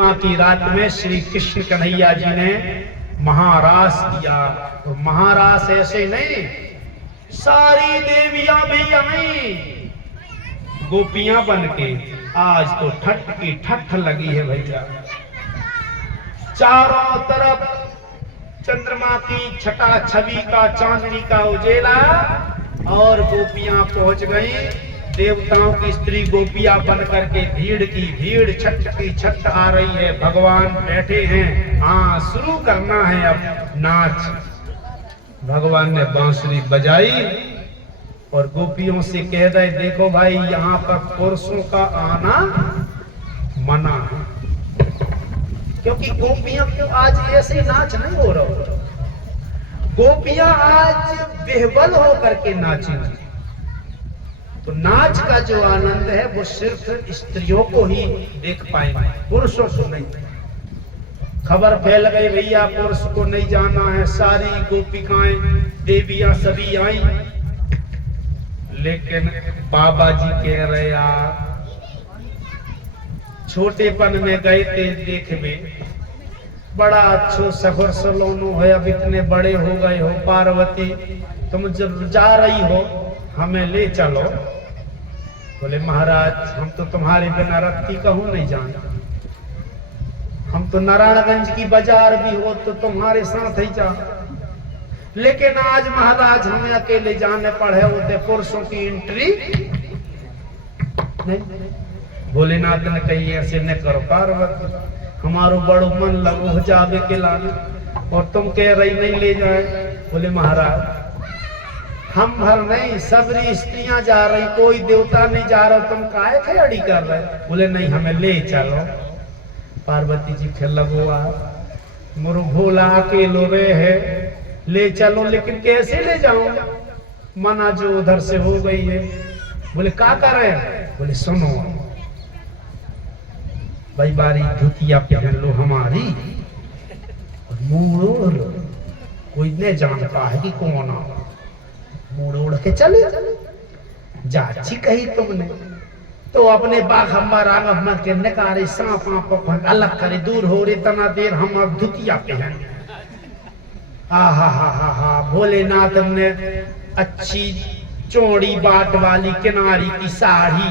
माँ की रात में श्री कृष्ण कन्हैया जी ने महारास किया। और महारास ऐसे नहीं, सारी देवियां भी आई गोपियां बन के। आज तो ठठ की ठठ लगी है भैया, चारों तरफ चंद्रमा की छटा छवि का चांदनी का उजेला, और गोपियां पहुंच गई। देवताओं की स्त्री गोपियां बन करके भीड़ की भीड़, छठ की छठ आ रही है। भगवान बैठे हैं, हाँ शुरू करना है अब नाच। भगवान ने बांसुरी बजाई और गोपियों से कह रहे, देखो भाई यहाँ पर पुरुषों का आना मना है, क्योंकि गोपियां तो आज ऐसे नाच नहीं हो रहा। गोपियां आज बेहबल होकर के नाचेंगी। तो नाच का जो आनंद है वो सिर्फ स्त्रियों को ही देख पाएंगे, पुरुषों को नहीं। खबर फैल गई भैया पुरुष को नहीं जाना है, सारी गोपिकाएं देवियां सभी आई। लेकिन बाबा जी कह रहे यार, छोटेपन में गए थे देखने, बड़ा अच्छो सफर सलोनो है, अब इतने बड़े हो गए हो, पार्वती तुम जब जा रही हो हमें ले चलो। बोले महाराज हम तो तुम्हारे बिना रत्ती कहूं नहीं जानते, हम तो नारायणगंज की बाजार भी हो तो तुम्हारे साथ ही जा। लेकिन आज महाराज हमें अकेले जाने पड़े, होते पुरुषों की एंट्री नहीं। भोलेनाथ ने कही ऐसे न करो पार्वती, हमारो बड़ो मन लगो जावे के लाने, और तुम कह रही नहीं ले जाए। बोले महाराज हम भर नहीं, सबरी स्त्रियां जा रही, कोई देवता नहीं जा रहा, तुम काहे खड़ी कर रहे। बोले नहीं हमें ले चलो। पार्वती जी फिर लगो मुरु भोला अकेलो रे है, ले चलो, लेकिन कैसे ले जाऊं, मना जो उधर से हो गई है। बोले क्या कर रहे हैं। बोले सुनो भाई, बारी धुतिया पहन लो हमारी, मुड़ ओढ़ लो, कोई नहीं जानता है कि कौन आ, मुड़ ओढ़ के चले। जाची कही तुमने तो अपने बाघ हमारा मत के नकारे सांप आप अलग करे, दूर हो रे तना देर हम अब धुतिया पहन। हा भोलेनाथ ने अच्छी चौड़ी बाट वाली किनारी की साड़ी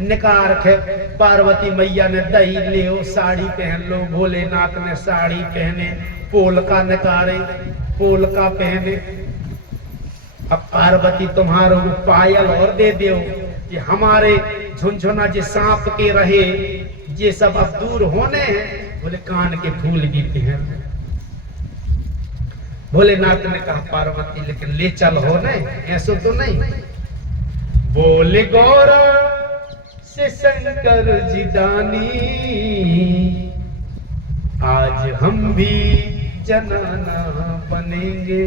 निकार के पार्वती मैया ने दही ले साड़ी पहन लो। भोलेनाथ ने साड़ी पहने, पोल का निकारे पोल का पहने। अब पार्वती तुम्हारो पायल और दे दो, ये हमारे झुनझुना जे सांप के रहे ये सब अब दूर होने हैं। बोले कान के फूल भी पहन। भोलेनाथ ने कहा पार्वती लेकिन ले चल हो नहीं, ऐसो तो नहीं। बोले गौरव से शंकर जी दानी, आज हम भी जनाना बनेंगे।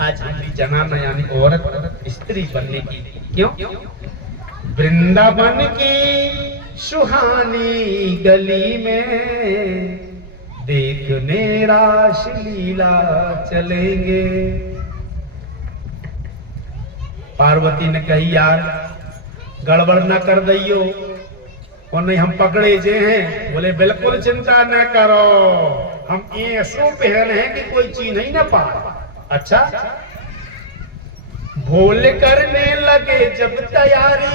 आज हम भी जनाना यानी औरत स्त्री बनने की। क्यों? वृंदावन की सुहानी गली में देखने रास लीला चलेंगे। पार्वती ने कही यार गड़बड़ न कर दइयो, और नहीं हम पकड़े जे हैं। बोले बिल्कुल चिंता न करो, हम ऐसो पहन हैं कि कोई चीज नहीं न पाए। अच्छा भोले करने लगे जब तैयारी,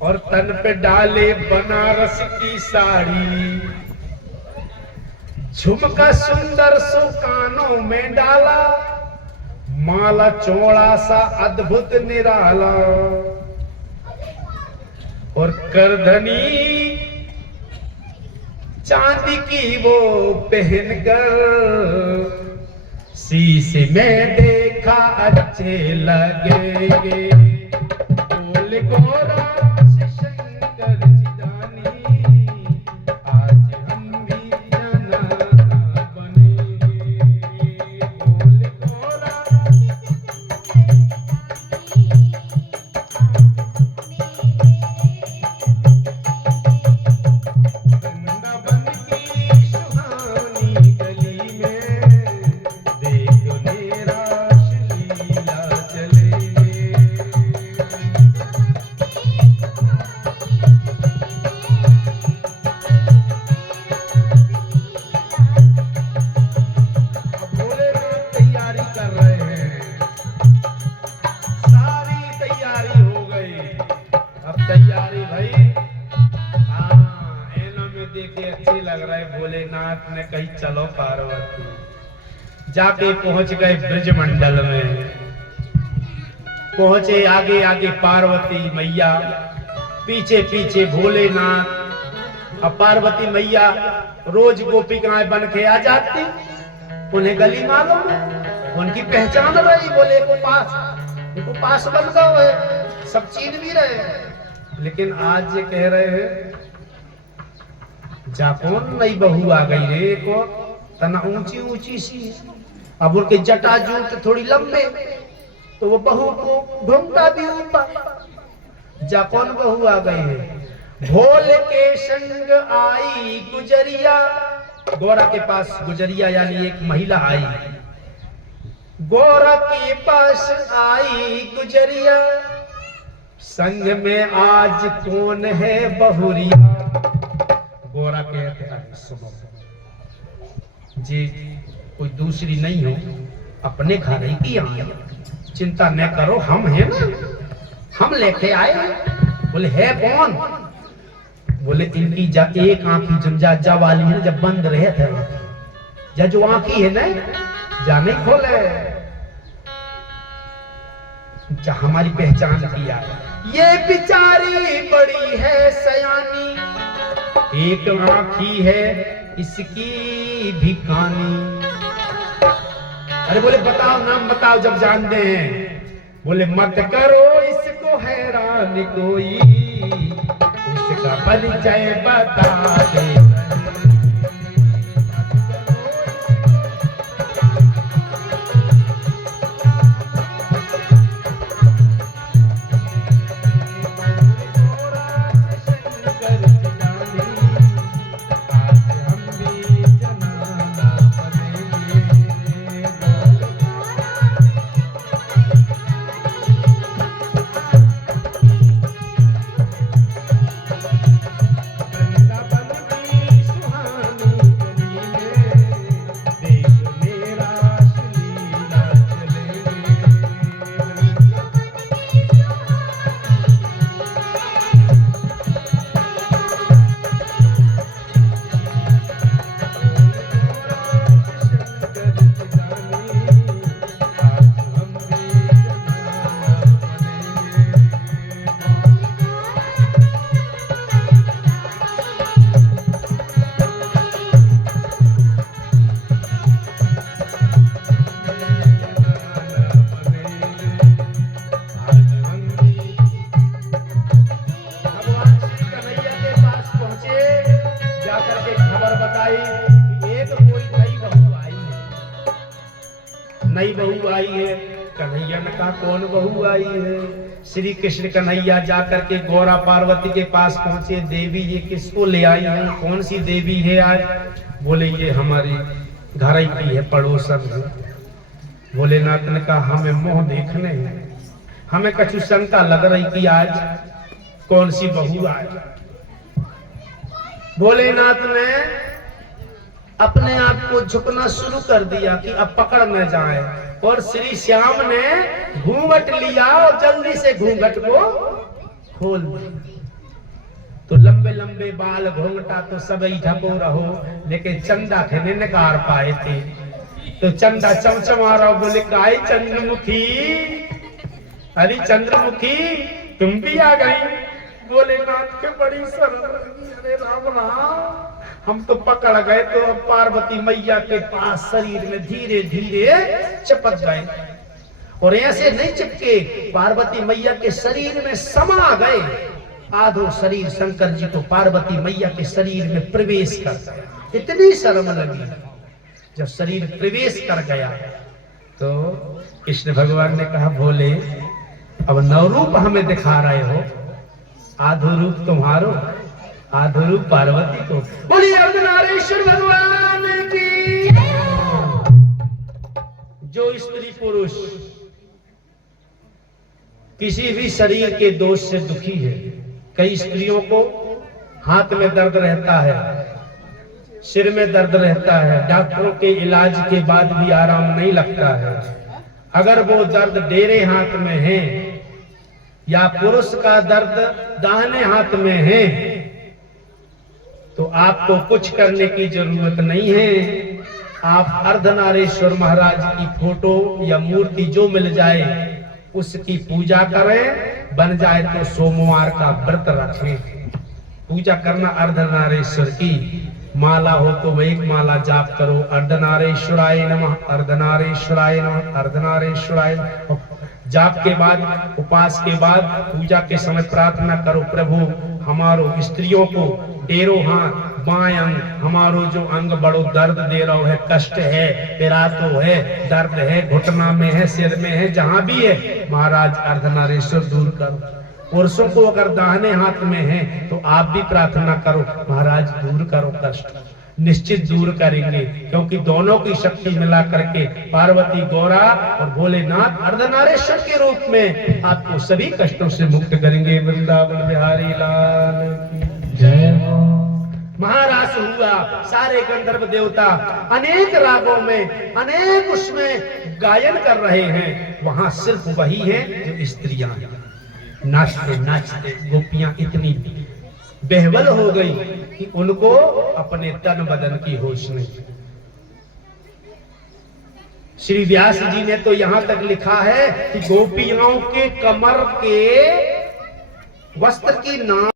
और तन पे डाले बनारस की साड़ी, झुमका सुंदर सो कानों में डाला, माला चौड़ा सा अद्भुत निराला, और करधनी चांदी की वो पहनकर शीशे में देखा अच्छे लगेंगे। बोले गौरा से शंकर जी दानी, आज हम भी जनाना बनेंगे। बोले गौरा वृंदावन की सुहानी गली में देखने रास लीला चलेंगे। रहे भोलेनाथ ने कही चलो पार्वती। जाके पहुंच गए ब्रजमंडल में, पहुंचे आगे आगे पार्वती मैया, पीछे पीछे भोलेनाथ। अब पार्वती मैया रोज गोपिकाएं बन के आ जाती, उन्हें गली मालूम है, उनकी पहचान रही। बोले को पास बन गए है, सब चीन भी रहे। लेकिन आज ये कह रहे हैं जाकौन नई बहू आ गई रे, को तना ऊंची ऊंची सी, अब उनके जटा जूट थोड़ी लंबे, तो वो बहू को घूमता भी ऊपर। जाकौन बहू आ गई है। भोले के संग आई गुजरिया, गौरा के पास गुजरिया यानी एक महिला आई। गौरा के पास आई गुजरिया, संग में आज कौन है बहुरिया। गौरा कहते हैं सुनो जी, कोई दूसरी नहीं हो, अपने घर ही की आई, चिंता न करो, हम हैं ना, हम लेके आए। बोले है कौन? बोले इनकी एक आंखी जंजा वाली है, जब बंद रहे थे या जो आंखी है ना जाने खोले, हमारी पहचान किया। ये बिचारी बड़ी है सयानी, एक आंखी है इसकी भी कानी। अरे बोले बताओ नाम बताओ जब जानते हैं। बोले मत करो इसको हैरान कोई, इसका परिचय बता दे। नई बहू आई है। कन्हैया ने कहा कौन बहू आई है? श्री कृष्ण कन्हैया जाकर के गौरा पार्वती के पास पहुंचे। देवी ये किसको ले आई है? कौन सी देवी है आज? बोले ये हमारी घर की है, पड़ोसन है। भोलेनाथ ने कहा हमें मुंह देखने हैं, हमें कछु शंका लग रही कि आज कौन सी बहू आई। भोलेनाथ ने अपने आप को झुकना शुरू कर दिया कि अब पकड़ न जाए, और श्री श्याम ने घूंघट लिया और जल्दी से घूंघट को खोल दिया। तो लंबे लंबे बाल घूंघटा तो सब ही ढको रहो, लेकिन चंदा थे नकार पाए थे। तो चंदा चमचमा रहा, बोले काय चंद्रमुखी, अरे चंद्रमुखी तुम भी आ गई। भोलेनाथ के बड़ी शर्म, अरे राम राम, हम तो पकड़ गए। तो अब पार्वती मैया के पास शरीर में धीरे धीरे चिपक गए, और ऐसे नहीं चिपके, पार्वती मैया के शरीर में समा गए। आधो शरीर शंकर जी को पार्वती मैया के शरीर में प्रवेश कर गया। इतनी शर्म लगी। जब शरीर प्रवेश कर गया तो कृष्ण भगवान ने कहा भोले अब नवरूप हमें दिखा रहे हो, आधो रूप तुम्हारो, आधो रूप पार्वती को। बोलिए अर्धनारीश्वर भगवान की। जो स्त्री पुरुष किसी भी शरीर के दोष से दुखी है, कई स्त्रियों को हाथ में दर्द रहता है, सिर में दर्द रहता है, डॉक्टरों के इलाज के बाद भी आराम नहीं लगता है। अगर वो दर्द डेरे हाथ में है, या पुरुष का दर्द दाहिने हाथ में है, तो आपको कुछ करने की जरूरत नहीं है। आप अर्धनारीश्वर महाराज की फोटो या मूर्ति जो मिल जाए उसकी पूजा करें, बन जाए तो सोमवार का व्रत रखें। पूजा करना अर्धनारीश्वर की, माला हो तो एक माला जाप करो, अर्धनारीश्वराय नमः, अर्धनारीश्वराय नमः, अर्धनारीश्वराय नमः। जाप के बाद, उपास के बाद, पूजा के समय प्रार्थना करो, प्रभु हमारो स्त्रियों को डेरो हाथ बाएं अंग, हमारो जो अंग बड़ो दर्द दे रहा है, कष्ट है, पिरातो है, दर्द है, घुटना में है, सिर में है, जहां भी है, महाराज अर्धनारीश्वर दूर करो। पुरुषों को अगर दाहिने हाथ में है तो आप भी प्रार्थना करो, महाराज दूर करो कष्ट, निश्चित दूर करेंगे, क्योंकि दोनों की शक्ति मिला करके पार्वती गौरा और भोलेनाथ अर्धनारीश्वर के रूप में आपको सभी कष्टों से मुक्त करेंगे। वृंदावन बिहारी लाल की जय हो। महारास हुआ, सारे गंधर्व देवता अनेक रागों में, अनेक उसमें गायन कर रहे हैं, वहां सिर्फ वही है जो स्त्रियां हैं। नाचते नाचते गोपियां इतनी बेहवल हो गई कि उनको अपने तन बदन की होश नहीं। श्री व्यास जी ने तो यहां तक लिखा है कि गोपियों के कमर के वस्त्र की नाम